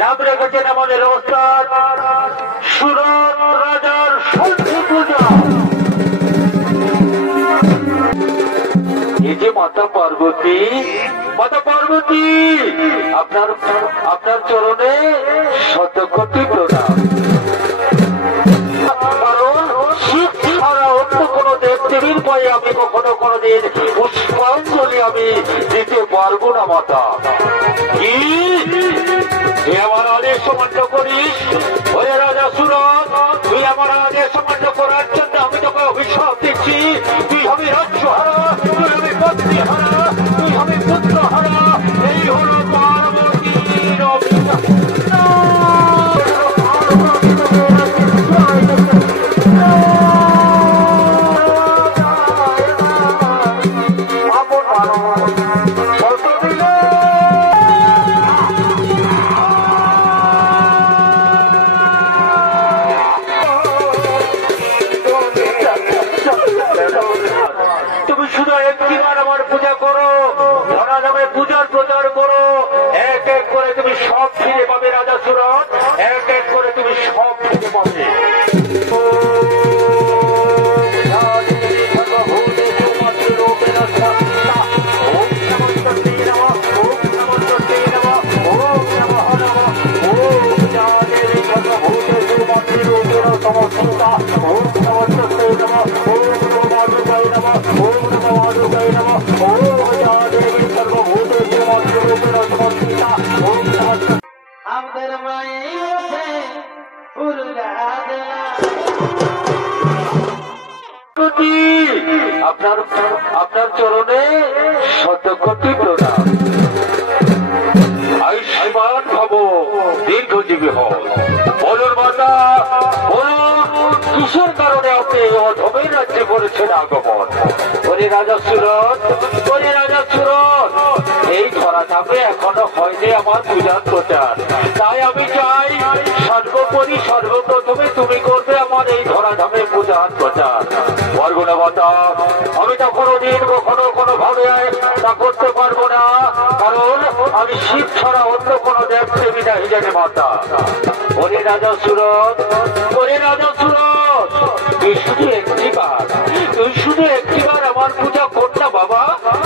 নাম রেখেছেন আমাদের ওস্তাদ সুরত রাজার সন্ধি পূজা। এই যে মাতা পার্বতী, মাতা পার্বতী আপনার আপনার চরণে শতকোটি প্রণাম। কারণ শিব ছাড়া অন্য কোন দেবদেবীর পায়ে আমি কখনো কোনদিন পুষ্পাঞ্জলি আমি দিতে পারবো না মাতা। কি তুই আমার আদেশ অমান্য করিস? ওরে রাজা সুরত, তুই আমার আদেশ অমান্য করার জন্য আমি তোকে অভিশাপ দিচ্ছি। তুই হবে রাজ্যহারা, তুই হবে পত্নী হারা, তুই হবে পুত্র হারা। এই হলো পার্বতীর অভিশাপ। তুমি শুধু একটিবার আমার পূজা করো, ধরা নামে পূজার প্রচার করো। এক এক করে তুমি সব ফিরে পাবে রাজা সুরত, এক এক করে তুমি সব ফিরে পাবে। আপনার আপনার চরণে শতকোটি প্রণাম। আয়ুষ্মান ভব, দীর্ঘজীবী হও। বলুন মাতা, বলুন কিসের কারণে আপনি অধমের রাজ্যে করেছেন আগমন? ওরে রাজা সুরত, ওরে রাজা সুরত, এই ধরা ধামে এখনো হয়নি আমার পূজার প্রচার। তাই আমি চাই সর্বোপরি সর্বপ্রথমে তুমি করবে আমার এই ধরা ধামে পূজার প্রচার। বরগুনা মাতা, আমি তো কোনোদিন কখনো কোনোভাবে তা করতে পারবো না, কারণ আমি শিব ছাড়া অন্য কোনো দেব দেবী নাহি জানে মাতা। ওরে রাজা সুরত, ওরে রাজা সুরত, তুই শুধু একটিবার আমার পূজা কর না বাবা।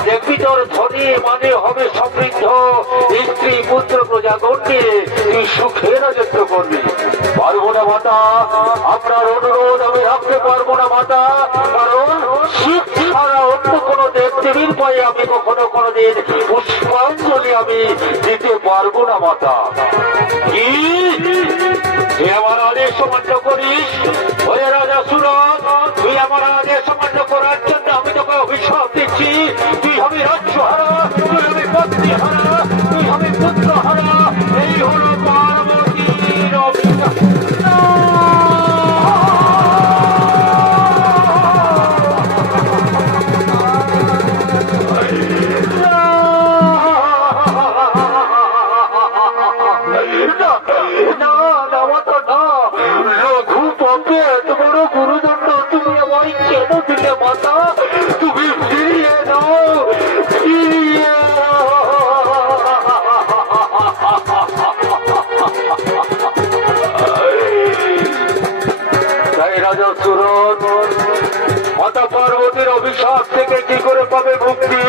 দেখবি তোর ধনী মানে হবে সমৃদ্ধ, স্ত্রী পুত্র প্রজাগণকে তুই সুখে রাজত্ব করবি। পারবো না মাতা, আপনার অনুরোধ আমি রাখতে পারবো না মাতা, কারণ শিব ছাড়া অন্য কোন দেবদেবীর পায়ে আমি কখনো কোনদিন পুষ্পাঞ্জলি আমি দিতে পারবো না মাতা। কি তুই আমার আদেশ অমান্য করিস? ওরে রাজা সুরত, তুই আমার আদেশ অমান্য করার জন্য আমি তোকে অভিশাপ দিচ্ছি। তুই হবে রাজ্যহারা, তুই হবে পত্নী হারা, তুই হবে পুত্র হারা। এই হলো পার্বতীর অভিশাপ। মাতা পার্বতীর অভিশাপ থেকে কি করে পাবে মুক্তি,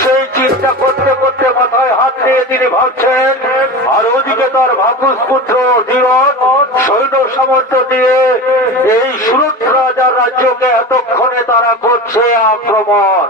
সেই চিন্তা করতে করতে মাথায় হাত দিয়ে তিনি ভাবছেন। আর ওদিকে তার ভাকুস পুত্র জীবন সৈন্য সামর্থ্য দিয়ে এই সুরত রাজার রাজ্যকে এতক্ষণে তারা করছে আক্রমণ।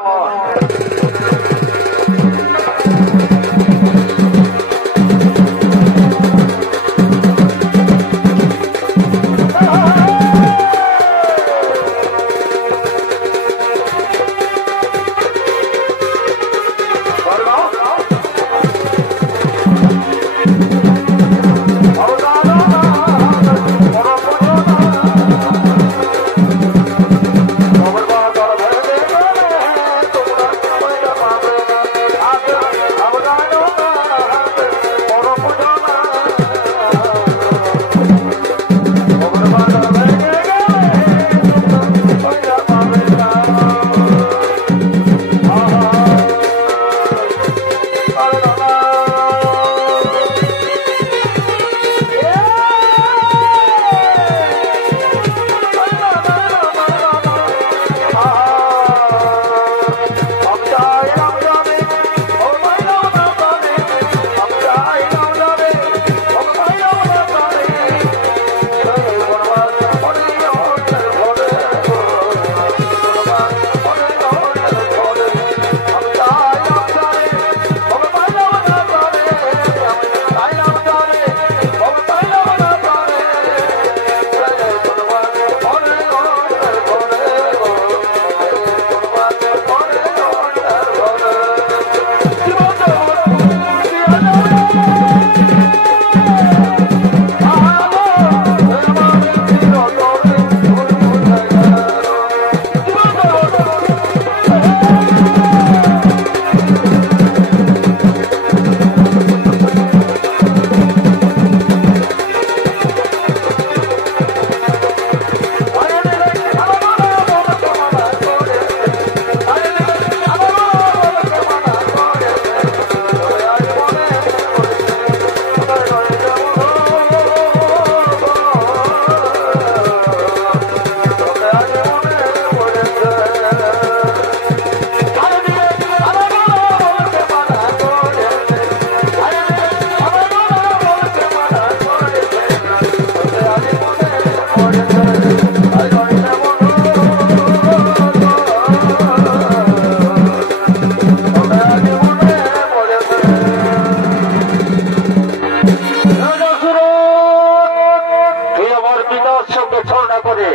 প্রতারণা করে,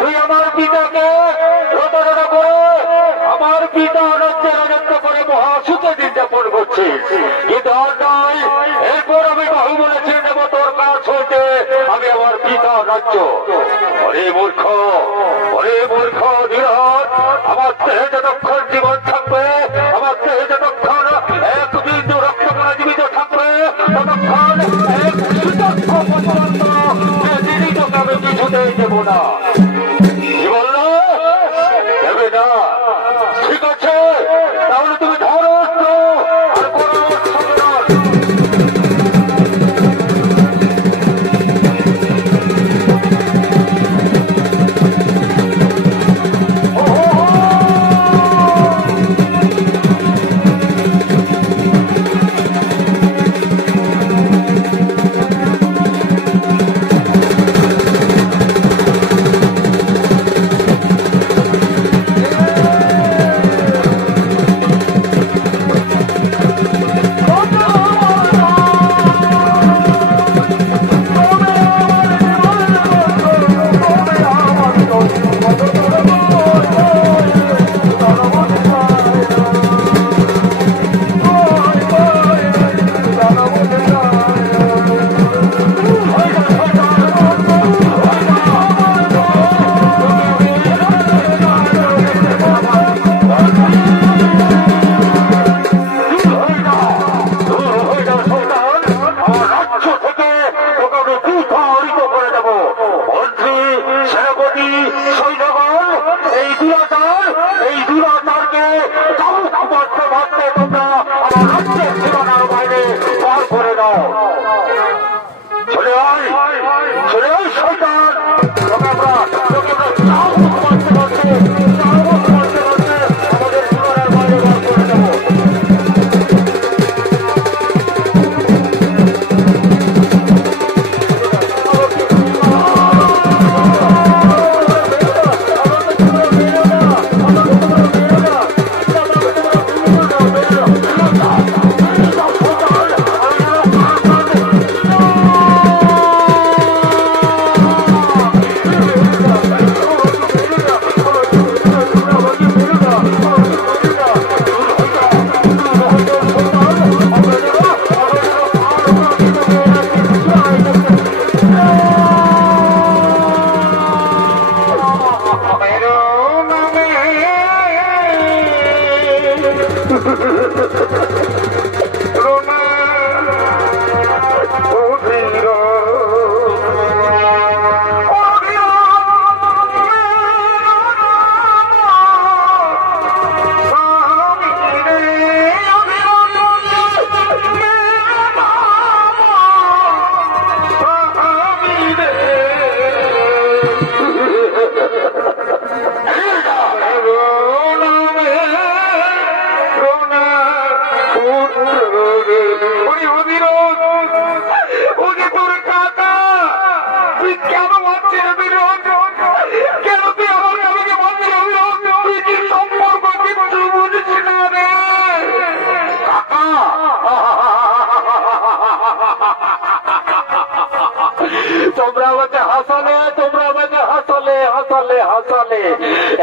তুই আমার পিতাকে প্রতারণা করে আমার পিতা রাজ্যে রাজত্ব করে মহাসুখে দিন যাপন করছিস। কিন্তু আর নয়, এরপর আমি বাহু বলে ছেড়ে নেব তোর কাছ হইতে আমি আমার পিতা রাজ্য। অরে মূর্খ, অরে মূর্খ ধীরজ, আমার দেহে যতক্ষণ জীবন থাকবে, আমার দেহে যতক্ষণ এক বিন্দু রক্ত করা জীবিত থাকবে, ততক্ষণ এক সুতক্ষ পর্যন্ত জীবিতকে আমি কিছুতেই দেব না। কি বললো? দেবে না? ঠিক আছে, তাহলে তুমি ধরো আর কোনো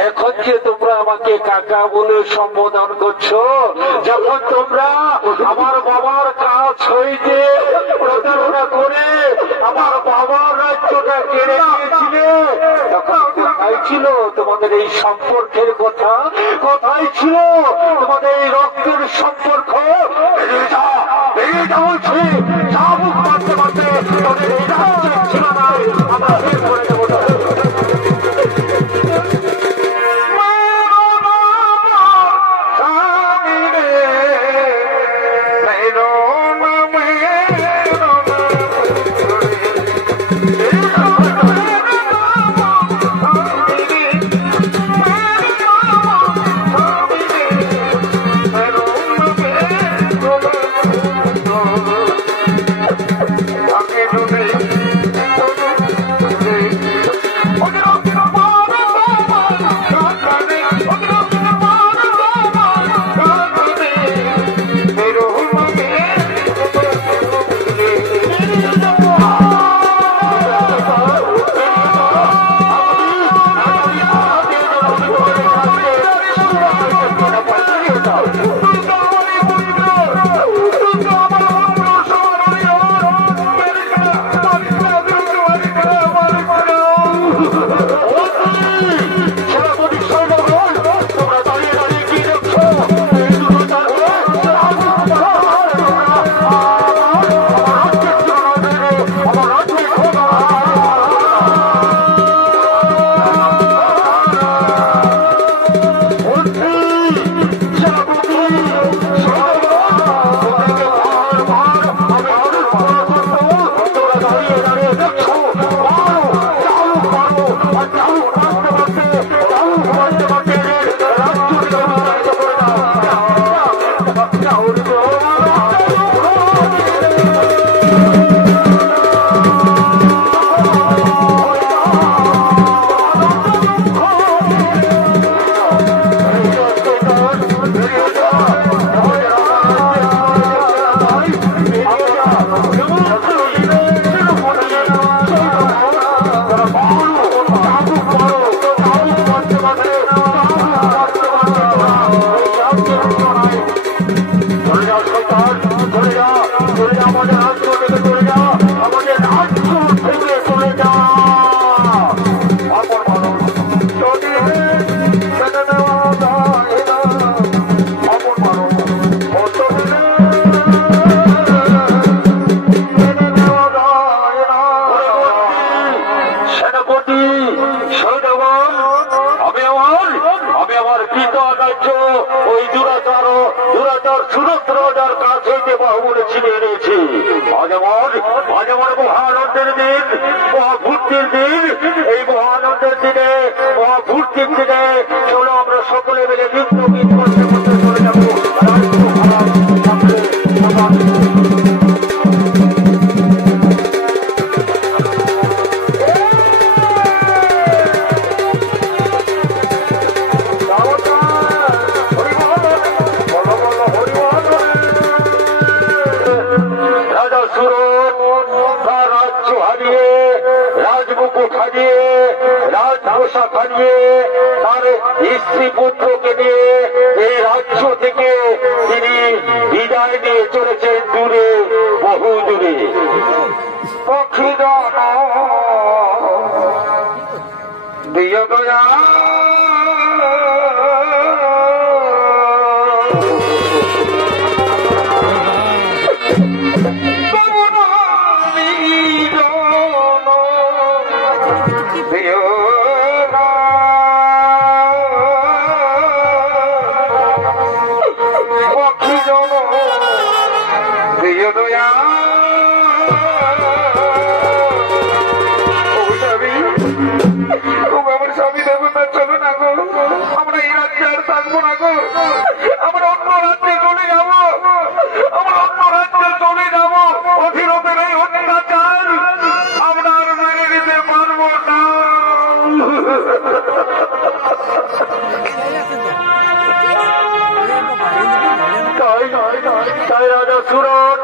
এখন যে তোমরা আমাকে কাকা বলে সম্বোধন করছো, যখন তোমরা আমার বাবার কাছ হইতে প্রতারণা করে আমার বাবার রাজ্যটা কেড়ে নিয়েছিলে, তখন কোথায় ছিল তোমাদের এই সম্পর্কের কথা? কোথায় ছিল তোমাদের এই রক্তের সম্পর্ক? বলছি মুখ মারতে মারতে তোদের এই রাজ্যের সীমানায় আমরা বের করে দেবো। মহানন্দের দিন, মহাভূতির দিন। এই মহানন্দের দিনে, মহাভূতির দিনে চলো আমরা সকলে মিলে নৃত্য গীত করতে করতে চলে যাবো। তার স্ত্রী পুত্রকে নিয়ে এই রাজ্য থেকে তিনি বিদায় নিয়ে চলেছেন দূরে, বহু দূরে। পক্ষীগণ দিয় দয়া আমরা এই রাজ্যে আর থাকবো না গো, আমরা অন্য রাজ্যে চলে যাবো, আমরা অন্য রাজ্যে চলে যাবো। অধীরদের এই অত্যাচার আমরা আর মেনে নিতে পারবো না। তাই রাজা সুরত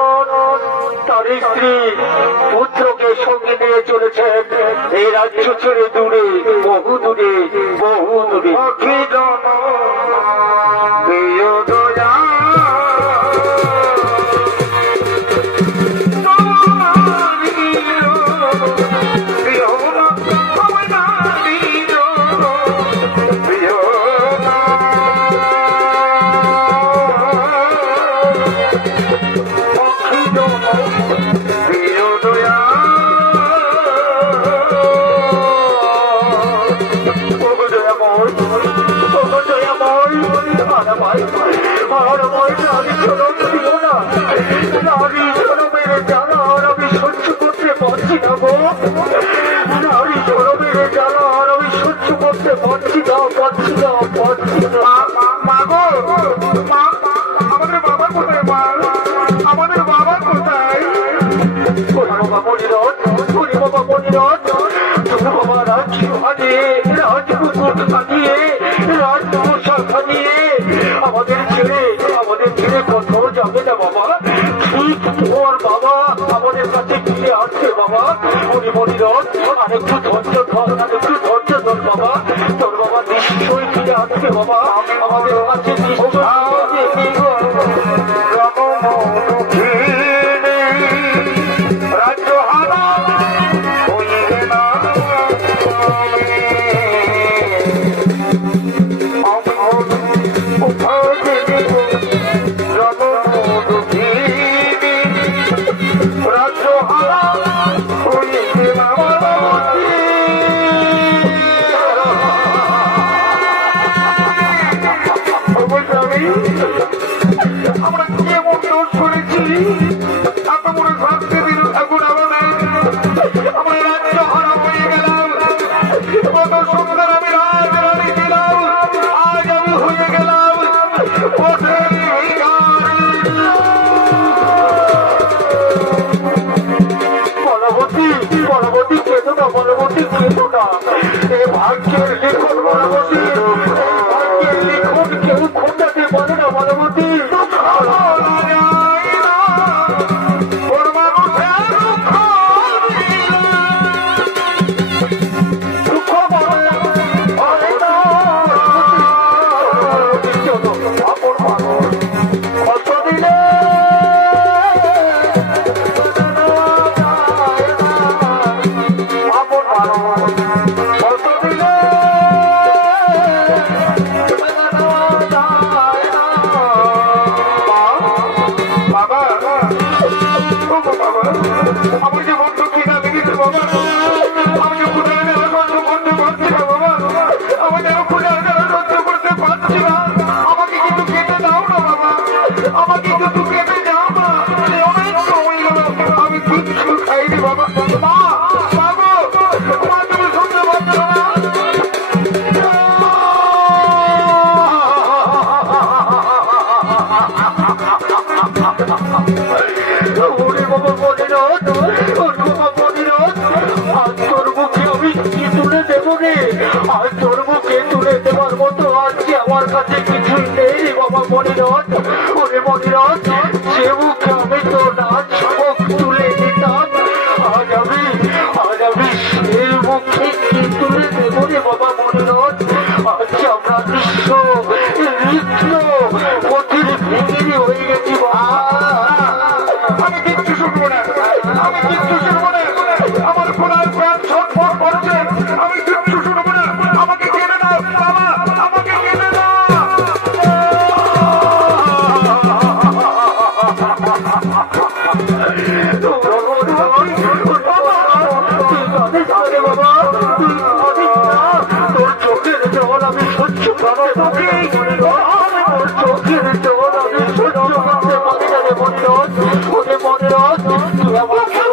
তার স্ত্রী পুত্রকে সঙ্গে নিয়ে চলেছেন এই রাজ্য ছেড়ে দূরে, বহু দূরে, বহু দূরে। আমি সহ্য করতে পারছি না গো, নারী জনমের জ্বালা আর আমি সহ্য করতে পারছি না, পারছি না, পারছি না। মা গো, আমাদের বাবা কোথায়? মা, আমাদের বাবা কোথায়? বাবা মনিরথ, বাবা মনিরথ, বাবা রাজ্য হারিয়ে, রাজপুত হারিয়ে, রাজমশা হারিয়ে আমাদের ছেড়ে কোথাও যাবে না বাবা। ঠিক তোমার বাবা আমাদের কাছে ফিরে আসছে বাবা। মনিরথ, আরেকটু ধৈর্য ধর, আরেকটু ধৈর্য ধর বাবা, তোর বাবা নিশ্চয়ই ফিরে আসছে বাবা আমাদের কাছে, নিশ্চয়ই। রাজ্য হারা হয়ে গেলাম আমার যে বন্ধু কিনা লেগেছে বাবা, আমি যে খুঁজে এনে সহ্য করতে পারছি না বাবা, আমাকে খুঁজে এনে সহ্য করতে পারছি না। আমাকে কিন্তু কেটে দাও না বাবা, আমাকে কিন্তু কেটে দাও না। অনেক সময় গেল আমি কিচ্ছু খাইনি বাবা। মা বাবু, মা তুমি শুনতে পাচ্ছ না? ওরে বাবা মনিরথ, ওরে বাবা মনিরথ, আজ তোর মুখে আমি কি তুলে দেবো রে? আজ তোর মুখে তুলে দেওয়ার মতো আজকে আমার কাছে কিছুই নেই রে বাবা মনিরথ। ওরে মনিরথ, যে মুখে আমি তোর নাচ মুখ তুলে দিতাম, আজ আমি সে মুখে কি তুলে দেবো রে বাবা মনিরথ? আজ আমরা নিঃস্ব রিক্ত পথের ভিড়ি হয়ে গেছি বাবা। আমি কিচ্ছু শুনবো না, আমি কিচ্ছু শুনবো না। আমার ঘোড়ার প্রাণ ছটফট করছে, আমি কিচ্ছু শুনবো না। আমাকে কেটে দাও বাবা, আমাকে কেটে দাও। তোর চোখের জল আমি সহ্য করতে পারি না, তোর চোখের জল আমি সহ্য করতে পারি না রে মনিরথ। ওরে মনিরথ, তুই আমার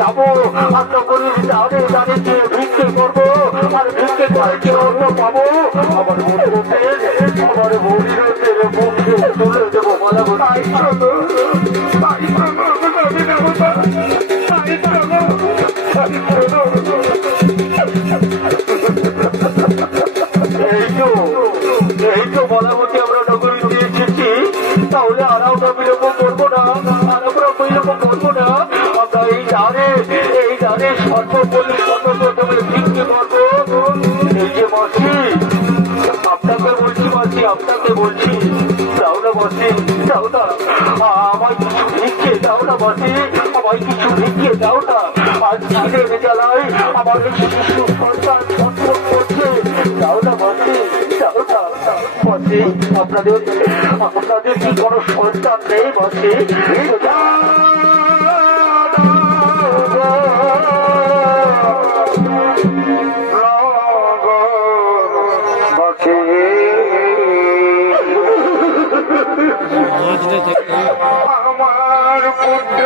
যাবো আর নগরীর দাঁড়ে দাঁড়িয়ে ভিক্ষে করবো আর ভিক্ষে করে পাবো আমার মনিরথের মুখে তুলে দেবো বলাবো। এই তো বলাবতী আমরা নগরীতে এসেছি, তাহলে আর আমরা বিলম্ব করবো না, আর আমরা বিলম্ব করবো না। আমরা এই দ্বারে সর্বপ্রথমে ভিক্ষে করবো। এই যে মাসি, আপনাকে বলছি মাসি, আপনাকে বলছি, তাহলে মাসি দাও না, আমায় কিছু ভিক্ষে দাও না মাসি, আমায় কিছু ভিক্ষে দাও না। আজ খিদের জ্বালায় আমার শিশু সন্তান ছটফট করছে, দাও না মাসি, দাও না মাসি। আপনাদের কি কোনো সন্তান নেই মাসি? আমার পুত্র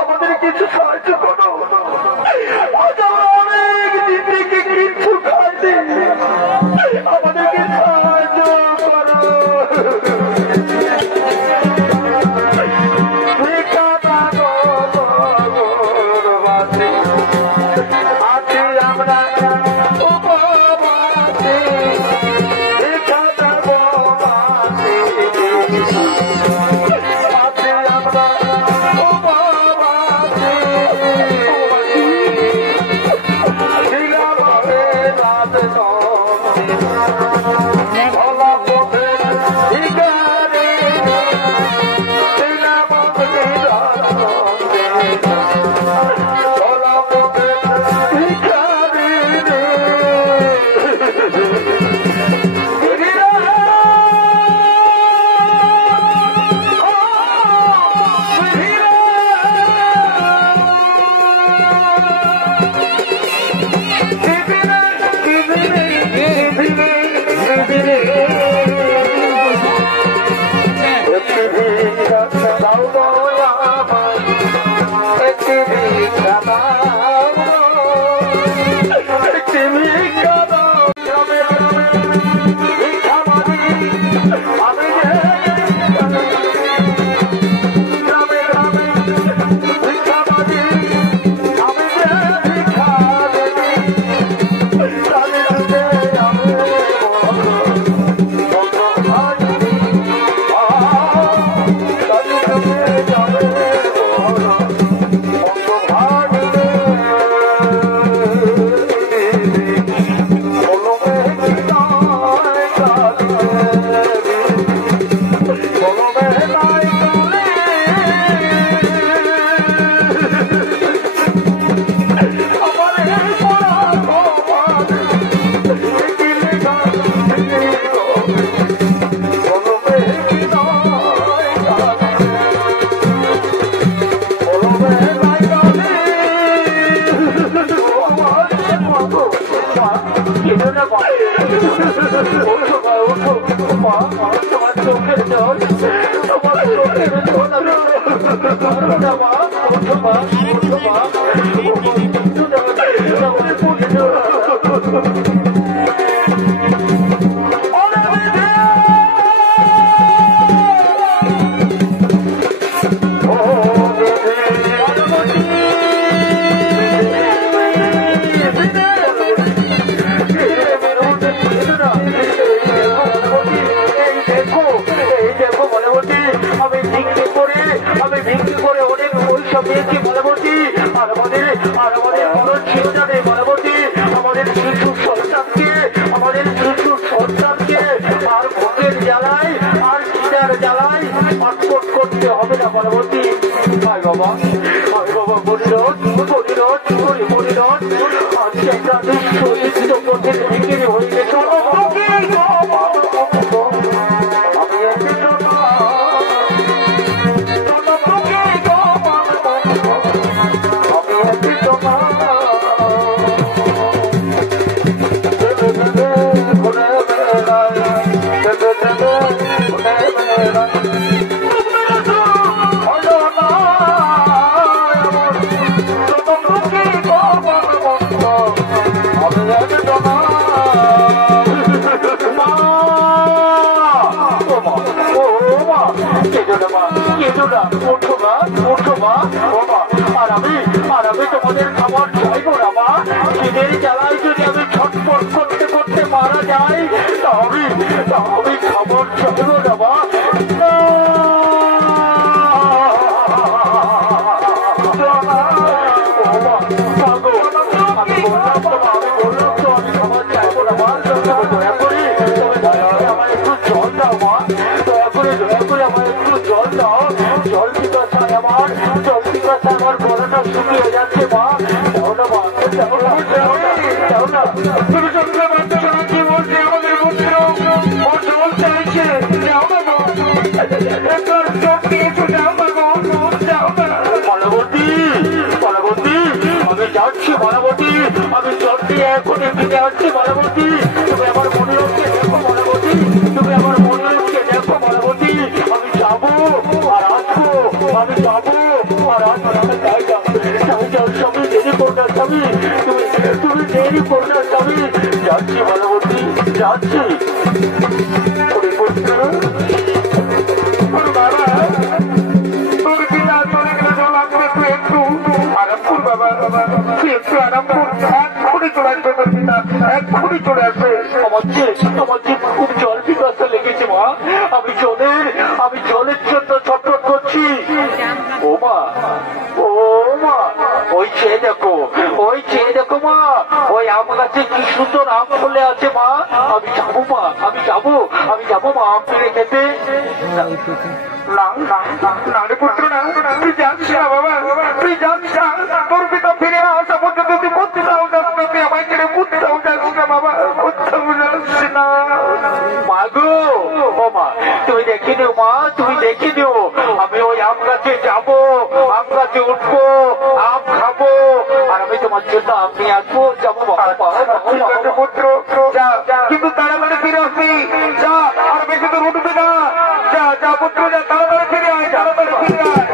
আমাদের কিছু সাহায্য করো, অনেক দিন থেকে কিছু খাইনি, আমাদেরকে সাহায্য করো। যন্ত্রণা আমার গলাটা শুকিয়ে যাচ্ছে মা। যাও না মা, যাও না, যাও না, যাও না। তুমি শুনতে পাচ্ছ না কি বলছে আমাদের পুত্র? ও জল চাইছে, যাও না গো। একবার চোখ নিয়েছো, যাও না গো, যাও না। মালাবতী, মালাবতী, আমি যাচ্ছি মালাবতী, আমি জল দিয়ে এখনই ফিরে আসছি মালাবতী। তুমি আমার মনিরকে দেখো মালাবতী, তুমি আমার মনিরকে দেখো মালাবতী। আমি যাবো আর আসবো, আমি যাবো আর আসবো। তাই যাও, তাই যাও স্বামী, দেরি করো না স্বামী, তুমি দেরি করো না স্বামী। যাচ্ছি মালাবতী, যাচ্ছি। ওরে পুত্র, ওরে বাবা, তোর পিতা চলে গেলে জল আসবে, তুই একটু আরাম কর বাবা, তুই একটু আরাম কর। এক্ষুনি চলে আসবে তোর পিতা, এক্ষুনি চলে আসবে। আমার যে খুব জল পিপাসা লেগেছে মা। আমি জলের জন্য ছটফট করছি। ও মা, ও মা, ওই চেয়ে দেখো মা, ওই আম গাছে কি সুন্দর আম ফলে আছে মা। আমি যাবো মা, আমি যাবো মা আম পেড়ে খেতে। না না রে পুত্র, না, তুই যাচ্ছি না বাবা, তুই যাচ্ছি না। তোর পিতা ফিরে আসা পর্যন্ত তুই কোথাও যাস না, তুই আমায় ছেড়ে কোথাও যাস না বাবা, কোথাও যাচ্ছি না। মা গো, ও মা, তুমি দেখে নিও মা, তুমি দেখে নিও। আমি ওই আম গাছে যাবো, আম গাছে উঠবো, আম খাবো, আর আমি তোমার জন্য আম নিয়ে আসবো। যাবো ঠিক আছে পুত্র, যা, কিন্তু তাড়াতাড়ি ফিরে আসবি। যা, আর বেশি দূর উঠবি না। যা যা পুত্র, যা, তাড়াতাড়ি ফিরে আয়, তাড়াতাড়ি ফিরে আয়।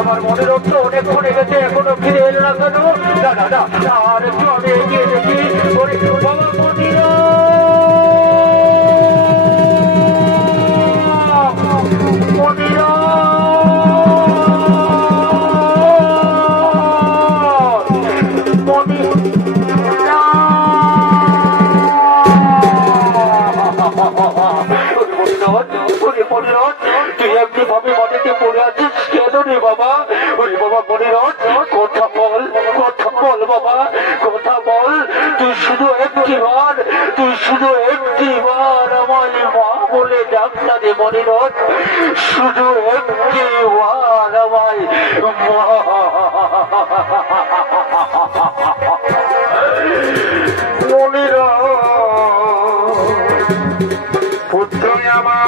আমার মনে রক্ত অনেকক্ষণ এগেছে, এখনো ফিরে এলো না কেন? না, আর একটু আমি এগিয়ে দেখি। বাবা মন্দির, মন্দির, তুই এমনি ভাবে মাটিতে পড়ে আছিস কেন রে বাবা? ওরে বাবা মনিরথ, কথা বল বাবা, কথা বল। তুই শুধু একটিবার আমায় মা বলে ডাক না রে মনিরথ, শুধু একটিবার আমায় মা। মনিরথ পুত্র আমার,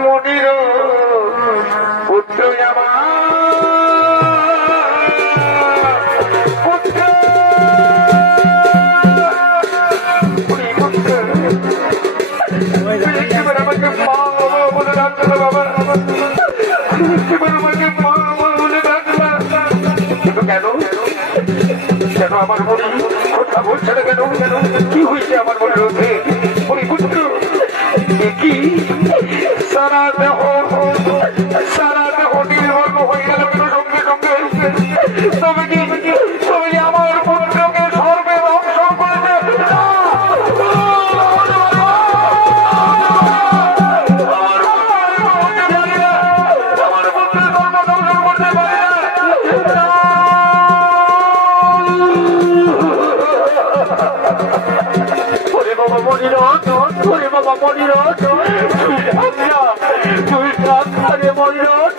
মনির পুত্র পুত্র আমাকে মা বলে ডাকলো বাবা, আমাকে মা বলে ডাকলা। কিন্তু কেন আমার মনে কথা বলছে না কেন? কি হয়েছে আমার মনে রয়েছে? পুত্র কি সারা দেহ নির্বর্ণ হয়ে গেল কেন সঙ্গে সঙ্গে? তবে কি আমার পুত্রকে সর্বে ধ্বংস করেছে? আমার পুত্রের ধর্ম ধ্বংস করতে পারে না। বাবা মনিরথ, তুই ডাক্তারে মনিরথ,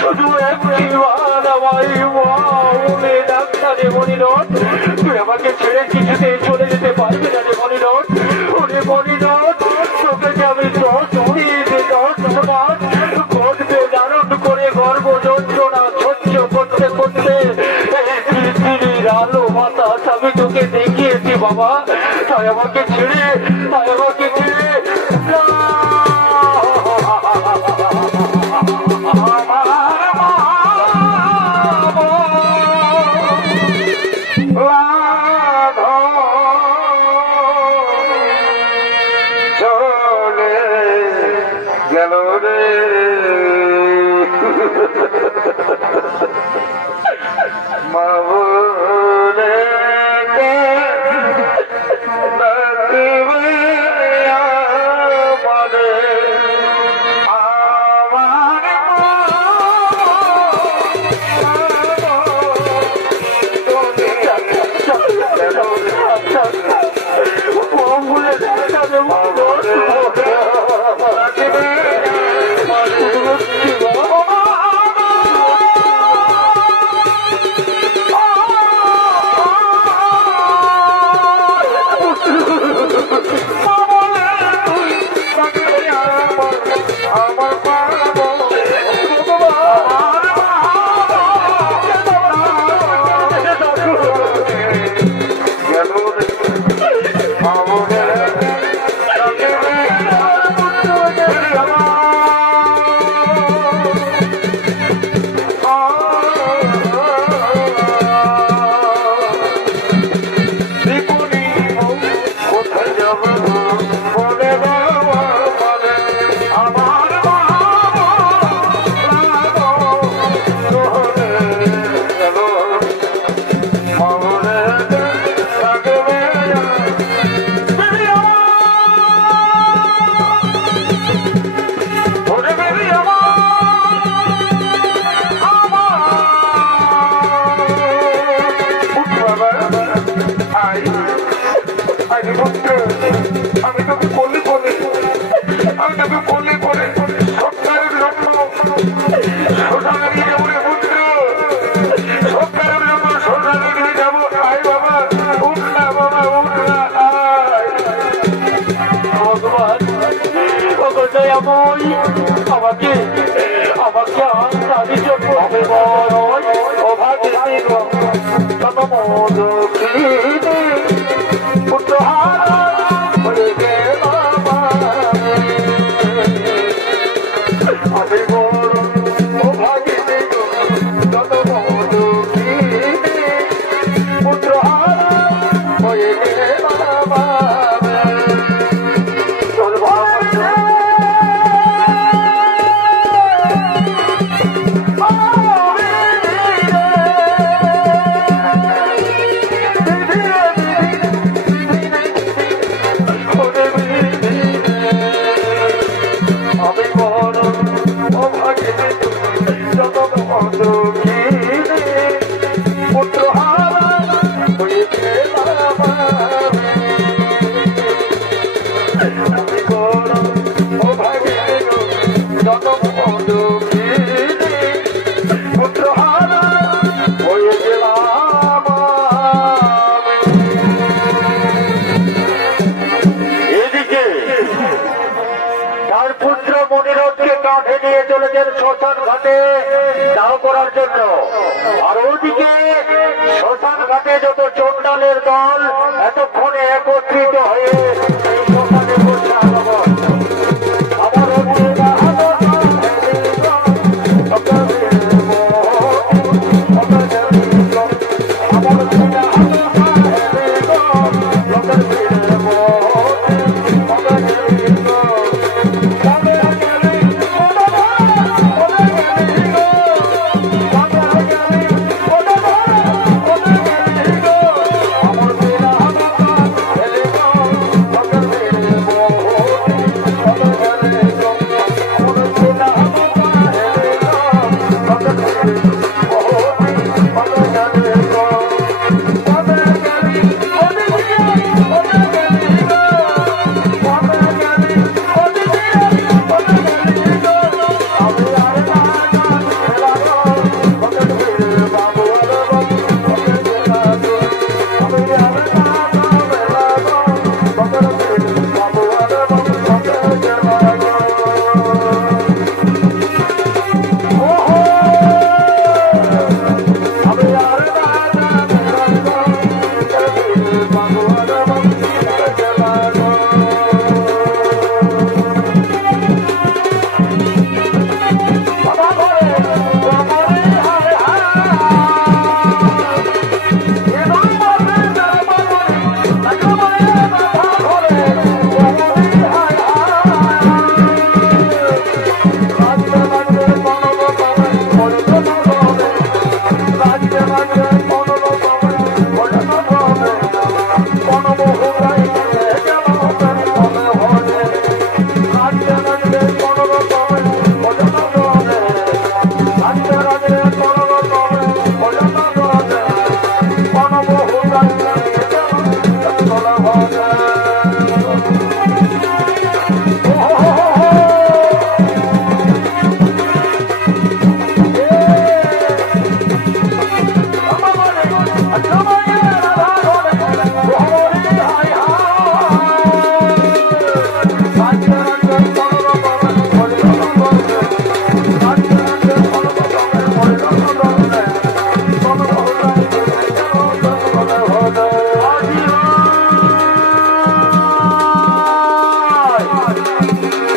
শুধু একটিবার আমায় মা বলে ডাক্তারে মনিরথ। তুই আমাকে ছেড়ে কিছুতে চলে যেতে পারবি না রে মনিরথ। ওরে মনিরথ, তোকে যে আমি 10 মাস গর্ভে ধারণ করে গর্ভ যন্ত্রণা সহ্য করতে করতে পৃথিবীর আলো বাতাস আমি তোকে দেখিয়েছি বাবা। তাই আমাকে ছেড়ে গেল রে মা বলে ডাকবে আমারে আমাকে আমাকে আমি জন্য অভাগে আমি বড় অভাগে পুত্রহারা হয়ে গেলাম শ্মশান ঘাটে দাহ করার জন্য। আর ওদিকে শ্মশান ঘাটে যত চন্ডালের দল এতক্ষণে একত্রিত হয়ে শ্মশানে বসে আগমন। আমার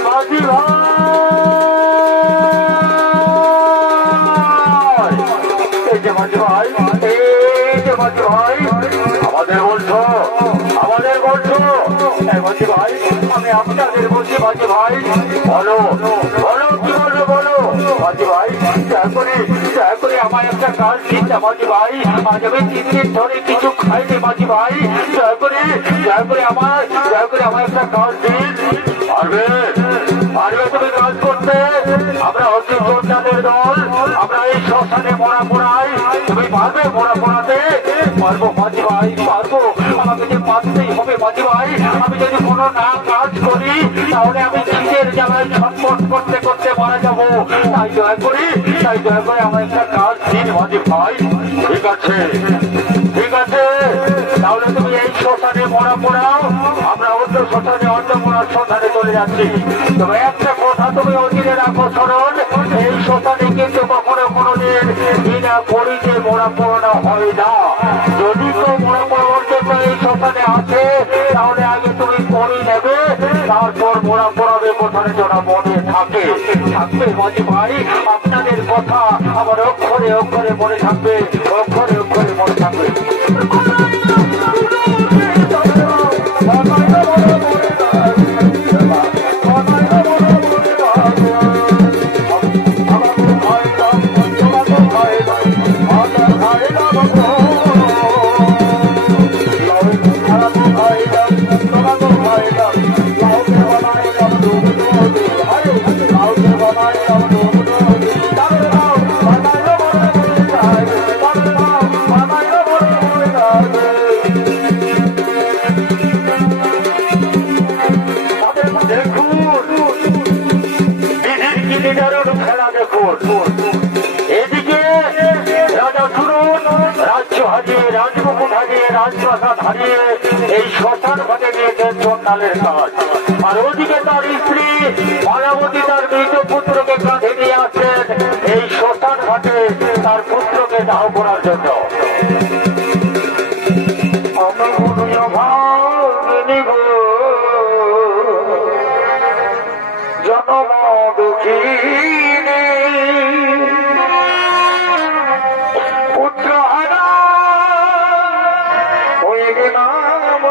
মাঝি ভাই, এই যে মাঝি ভাই, এই যে মাঝি ভাই, আমাদের বলছো, আমাদের বলছো, মাঝি ভাই, আমি আপনাদের বলছি মাঝি ভাই, বলো বলো কি বলবো বলো মাঝি ভাই, দয়া করে আমার একটা কাজ চিন্তা মাঝি ভাই, আজ আমি 3 দিন ধরে কিছু খাইনি মাঝি ভাই, দয়া করে আমার একটা কাজ দিন। পারবে তুমি কাজ করতে? আমরা হচ্ছি যোদ্ধাদের দল, আমরা এই শ্মশানে মরা পোড়াই, তুমি পারবে মরা পোড়াতে? পারবো মাঝি ভাই, পারবো, আমাকে যে পারতেই হবে মাঝি ভাই, আমি যদি কোনো না কাজ করি তাহলে আমি খিদের জ্বালায় ছটফট করতে করতে মারা যাবো, তাই দয়া করে আমার একটা কাজ দিন মাঝি ভাই। ঠিক আছে তাহলে তুমি এই শ্মশানে মরা পোড়াও, আমরা অন্য শ্মশানে অন্য মরার শ্মশানে চলে যাচ্ছি। তবে একটা কথা তুমি অধীনে রাখো স্মরণ, এই শ্মশানে কিন্তু কখনো কোনোদিন বিনা পরিচে মরা পোড়ানো হয় না। যদি কেউ মরা পোড়ানোর জন্য এই শ্মশানে আসে তাহলে আগে তুমি পরি নেবে, তারপর মরা পোড়াবে কোথায় জোড়া মনে থাকবে মাঝি ভাই। আপনাদের কথা আমার অক্ষরে অক্ষরে মনে থাকবে, অক্ষরে অক্ষরে মনে থাকবে। এদিকে রাজা সুরুন রাজ্য হারিয়ে, রাজমুকুট হারিয়ে, রাজপ্রাসাদ হারিয়ে এই শ্মশান ঘাটে নিয়েছেন চন্ডালের কাজ, আর ওদিকে তার স্ত্রী মায়াবতী তার মৃত পুত্রকে কাঁধে নিয়ে আসছেন এই শ্মশান ঘাটে তার পুত্রকে দাহ করার জন্য। জনম দুঃখিনী পুত্র হারা হয়ে গেলাম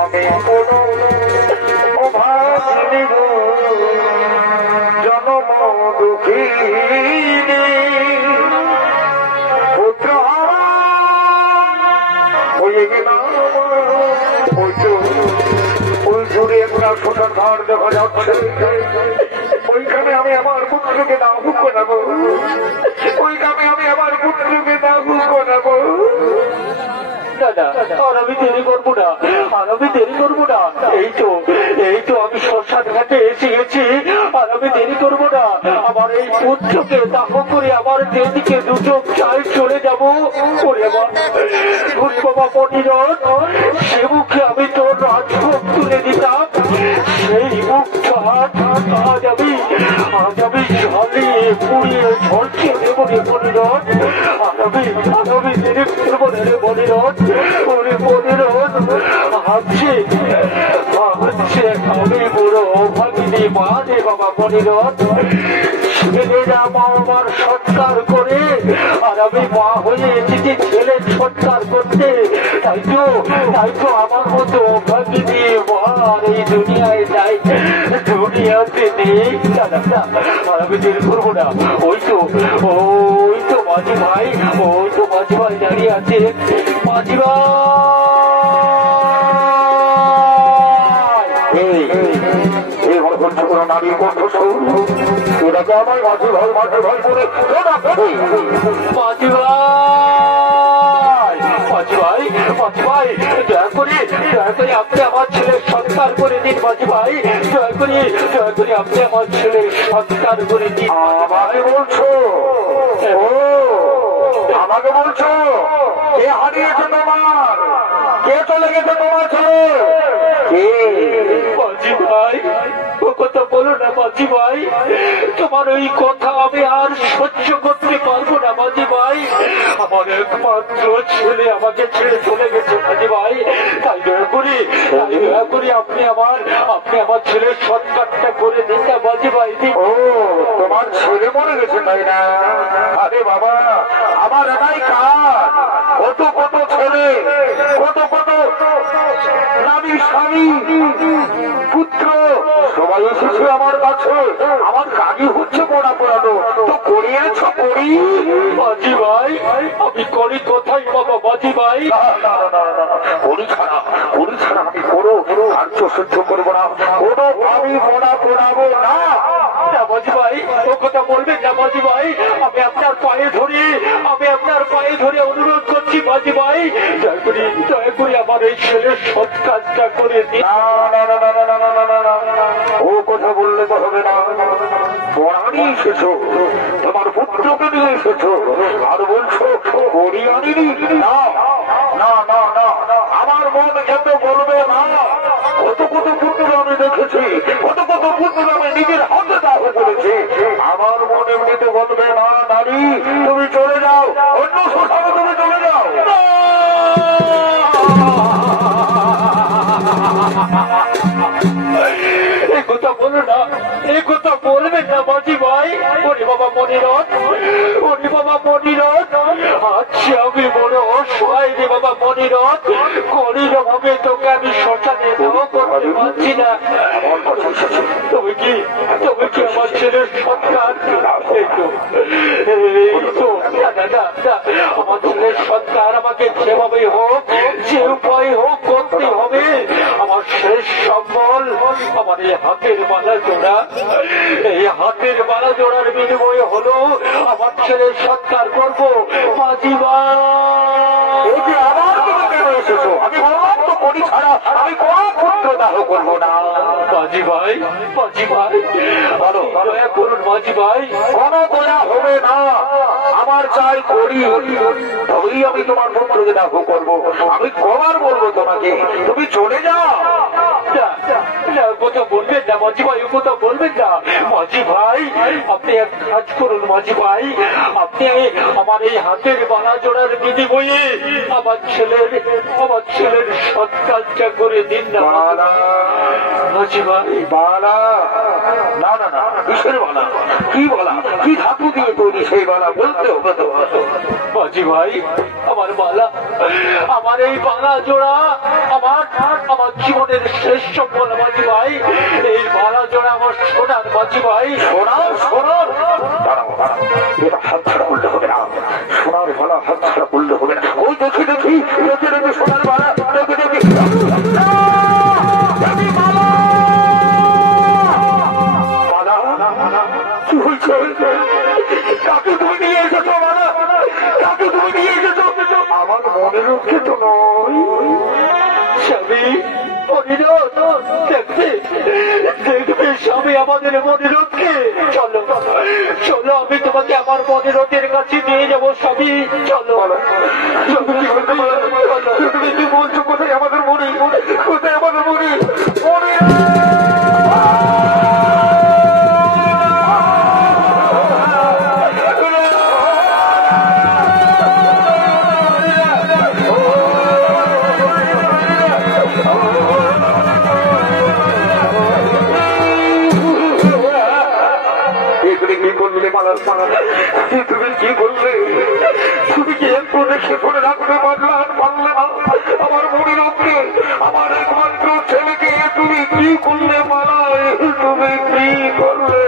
আমি কোন অভাগিনী গো, জনম দুঃখিনী পুত্র হারা হয়ে গেলাম। ওই জুড়ে একটা সোনার ঘর দেখা যাচ্ছে, ওইখানে আমি আমার পুত্রকে না হুক করাবো, ওইখানে আমি আমার পুত্রকে না হুক করাবো। দাদা আর আমি দেরি করবো না, এই তো আমি শ্মশান ঘাটে এসে গেছি, আর আমি দেরি করবো না। আমার এই পুত্রকে দাহ করে আমার যেদিকে দুটো চাল চলে যাবো, বাবা পনিরত সে মুখে আমি তোর রাজভোগ তুলে দিতাম, সেই মুখটা আজ আমি ঝালিয়ে পুড়িয়ে ঝলছে দেবো রে পনিরত। আমি দেরি করবো না রে পনিরত, ওরে পনিরত ভাবছে আমি বুড়ো অভাগিনী মা রে বাবা পনিরত। ছেলেরা মা আমার সৎকার করে, আর আমি মা হয়ে এসেছি ছেলের সৎকার করতে, তাই তো আমার মতো অভাগিনী মা আর এই দুনিয়ায় যাই, দুনিয়াতে নেই। আর আমি দেরি করবো না, ওই তো মাঝি ভাই দাঁড়িয়ে আছে। মাঝি নারীর কণ্ঠ এটাকে আমার মাঝি ভাই বলে মাঝি ভাই দয়া করে আপনি আমার ছেলের সৎকার করে দিন মাঝি ভাই, দয়া করে আপনি আমার ছেলের সৎকার করে দিন। আমাকে বলছো কে হারিয়েছে তোমার, কে চলে গেছে তোমার ছেলে? মাঝি ভাই, ও কথা বলো না মাঝি ভাই, তোমার ওই কথা আমি আর সহ্য করতে পারবো না মাঝি ভাই। আমার একমাত্র ছেলে আমাকে ছেড়ে চলে গেছে মাঝি ভাই। তাই দয়া করি আপনি আমার ছেলের সৎকারটা করে দিন না মাঝি ভাই। ও তোমার ছেলে মরে গেছে তাই না? আরে বাবা, আমার এটাই কাজ। কত কত ছেলে, কত কত নারী, স্বামী, পুত্র সবাই এসেছে আমার কাছে। আমার কাজই হচ্ছে পড়া পড়ানো। তো করিয়েছ করি মাঝি ভাই, আমি করি কোথায় বাবা মাঝি ভাই? করি ছাড়া আমি কোনো কার্য সহ্য করবো না। কোনো আমি পড়া পড়াবো না মাঝি ভাই, ও কথা বলবেন না মাঝি ভাই। আমি আপনার পায়ে ধরে অনুরোধ করছি মাঝি ভাই, দয়া করি আমার এই ছেলের সৎ কাজটা করে দিন। ও কথা বললে তো হবে না। পড়ানি এসেছো, তোমার পুত্রকে নিয়ে এসেছো, আর বলছো করি আনিনি? না না না না, আমার মন যেতে বলবে না। কত কত পুত্র আমি দেখেছি, কত কত পুত্র আমি নিজের হাতে দাহ করেছি। আমার মন এমনিতে বলবে না। নারী, তুমি চলে যাও, অন্য কোথাও তুমি চলে যাও। এই কথা বলো না, এই কথা বলবেন না মাঝি ভাই। ওরে বাবা মনিরথ, আচ্ছা আমি বড় অসহায় রে বাবা মনিরথ। করির ভাবে তোকে আমি শ্মশানে দেওয়া করতে পারছি না। তবে কি আমার ছেলের সন্তান? আমার ছেলের সন্তান আমাকে যেভাবে হোক, যে উপায় হোক করতে হবে। আমার শেষ সম্বল আমার এই হাতের মালা জোড়া, এই হাতের মালা জোড়ার বিনিময়ে হলো আমার ছেলের সৎকার করবো মাঝি ভাই। আমি বললাম তো করি ছাড়া আমি কোন পুত্র দাহ করবো না। মাঝি ভাই, দয়া করুন মাঝি ভাই। কোনো দয়া হবে না, আমার চাই করি, তবেই আমি তোমার পুত্রকে দাহ করবো। আমি কবার বলবো তোমাকে তুমি চলে যাও? কথা বলবেন না মাঝি ভাই, ও কথা বলবেন না মাঝি ভাই। আপনি এক কাজ করুন মাঝি ভাই, আপনি আমার এই হাতের বালা জোড়ার বিনিময়ে আমার ছেলের সৎ কাজটা করে দিন না মাঝি ভাই। বালা? না না না, কিসের বালা? কি বলা? কি ধাতু দিয়ে তৈরি সেই বালা? বলতে হবে তো মাঝি ভাই। আমার বালা, আমার এই বালা জোড়া আমার জীবনের শেষ সম্বল মাঝি ভাই। এই বালা জোড়া আমার সোনার মাঝি ভাই। সোনার এটা হাত ছাড়া করলে হবে না। সোনার বালা হাত ছাড়া করলে হবে না। ওই দেখি সোনার বালা, দেখি কি হয়েছে? কাকে তুমি নিয়ে এসেছো বালা? কাকে তুমি নিয়ে এসেছো? আমার মনের রক্ষে তো নয়। স্বামী মনিরথ, দেখবে স্বামী আমাদের মনিরথকে। চলো আমি তোমাকে আমার মনিরথের কাছে নিয়ে যাবো স্বামী। চলো। তুমি কি বলছো? কোথায় আমাদের মনি? কোথায় আমাদের মনি? তুমি কি করলে? তুমি কি একটু দেখে করে রাখতে পারলে? আর পারলে না। আমার মনির রক্ষে, আমার একমাত্র ছেলেকে তুমি কি করলে মালা? তুমি কি করলে?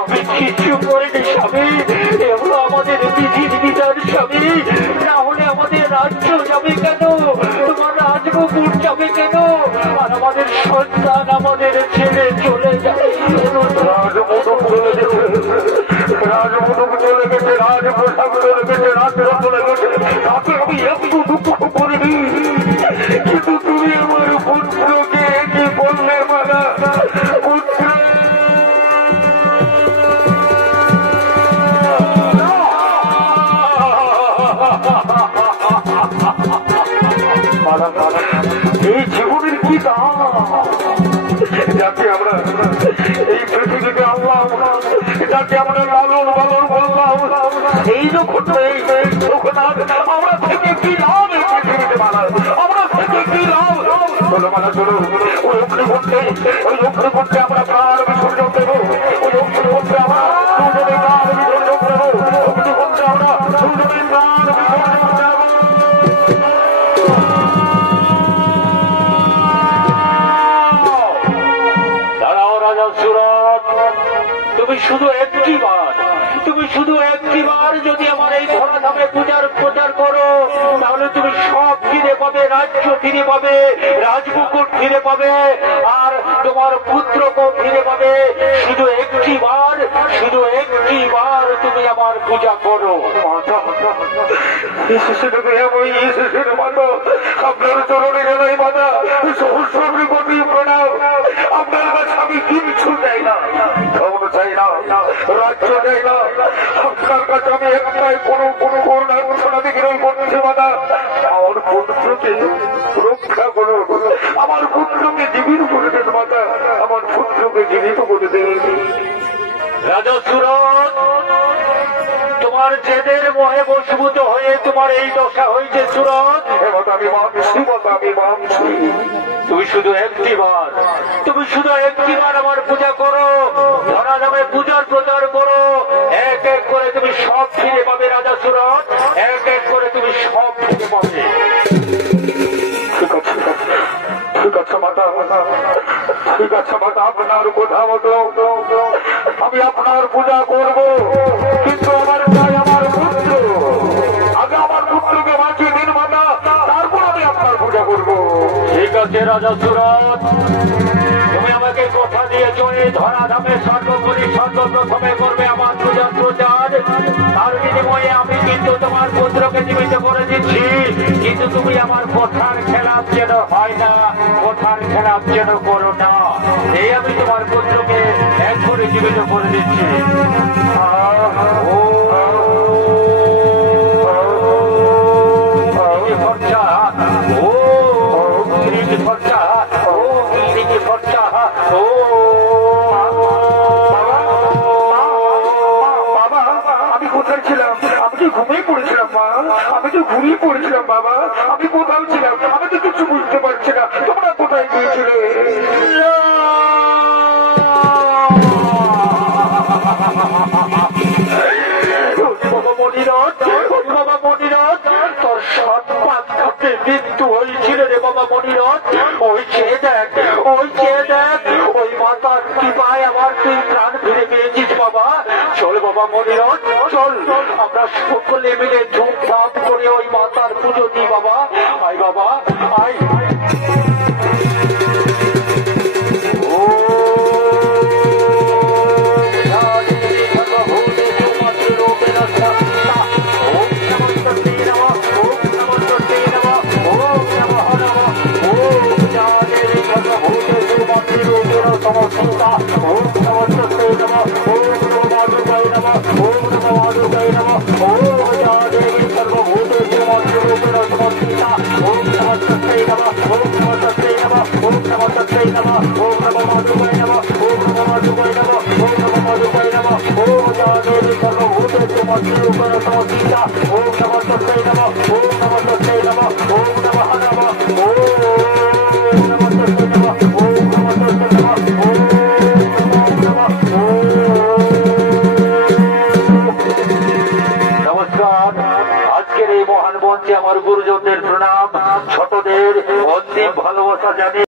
আমি কিছু করিনি স্বামী। এগুলো আমাদের বিধির বিধান স্বামী। না হলে আমাদের রাজ্য যাবে কেন? তোমার রাজবকুর যাবে কেন? আর আমাদের সন্তান আমাদের ছেড়ে চলে যাবে। রাজমধুক চলে গেছে, রাজপ্রসাদ চলে গেছে, রাজরা চলে গেছে। তাতে আমি একটু দুঃখ করিনি, কিন্তু তুমি আমার পুত্রকে কি বললে মালা? পুত্র তাকে আমরা লালন পালন করলাম, এই যখন আমরা থেকে কি লাভ এই পৃথিবীতে মালা, আমরা থেকে কি লাভ? চলো মালা চলো, ওই অগ্নিকুণ্ডে আমরা প্রাণ বিসর্জন দেবো, ওই অগ্নিকুণ্ডে আমরা দুজনে প্রাণ বিসর্জন দেবো, অগ্নিকুণ্ডে আমরা দুজনে প্রাণ বিসর্জন দেবো। দাঁড়াও রাজা সুরত, তুমি শুধু একটি বার যদি আমার এই ধরাধামে প্রচার করো, তাহলে তুমি সব ফিরে পাবে, রাজ্য ফিরে পাবে, রাজমুকুট ফিরে পাবে, আর তোমার পুত্রকেও ফিরে পাবে। শুধু একটি বার তুমি আমার পূজা করো। আপনার চরণে গেলাই মাতা, সহস্র কোটি প্রণাম। আপনার কাছে আমি কিচ্ছু চাই না, ধন চাই না, রাজ্য চাই না। আপনার কাছে আমি একটাই কোনো করুণা ঘোষণা বিগ্রহ করছি মাতা, আমার পুত্রকে রক্ষা করো, আমার পুত্রকে জীবিত করে দেন মাতা, আমার পুত্রকে জীবিত করে দেন। রাজা সুরত, তোমার জেদের মোহে বশীভূত হয়ে তোমার এই দশা হয়েছে সুরত। আমি মানছি। তুমি শুধু একটি বার আমার পূজা করো, ধরা নামে পূজার প্রচার করো, এক এক করে তুমি সব ফিরে পাবে রাজা সুরত, এক এক করে তুমি সব ফিরে পাবে। ঠিক আছে মাতা, আপনার কথা মতো আমি আপনার পূজা করব, কিন্তু আমার চাই আমার পুত্র। আগে আমার পুত্রকে বাঁচিয়ে দিন মাতা, তারপর আমি আপনার পূজা করব। ঠিক আছে রাজা সুরত, তুমি আমাকে কথা দিয়েছ এই ধরাধামে সর্বপ্রথমে করবে আমার পূজার প্রচার, তার বিনিময়ে আমি কিন্তু তোমার পুত্রকে জীবিত করে দিচ্ছি। কিন্তু তুমি আমার কথার খেলাপ যেন হয় না, কথার খেলাপ যেন করো না, এই আমি তোমার পুত্রকে এক করে জীবিত করে দিচ্ছি। আমি কোথায় ছিলাম? আমি তো ঘুমিয়ে পড়েছিলাম মা, আমি তো ঘুমিয়ে পড়েছিলাম বাবা। আমি কোথাও ছিলাম? আমি তো কিছু বুঝতে পারছি না, তোমরা কোথায় গিয়েছিলে? বাবা মনিরথ, তোর সৎ পাত্রকে মৃত্যু হয়েছিল রে বাবা মনিরথ। ওই চেয়ে দেখ, ওই মাতার কৃপায় আমার তুই প্রাণ ফিরে পেয়েছিস বাবা। চল বাবা মনিরথ, চল আমরা সকলে মিলে ধূমধাম করে ওই মাতার পুজো দিই বাবা। আয় বাবা আয়। আজকের এই মহান মঞ্চে আমার গুরুজনদের প্রণাম, ছোটদের অন্তিম ভালোবাসা জানিয়ে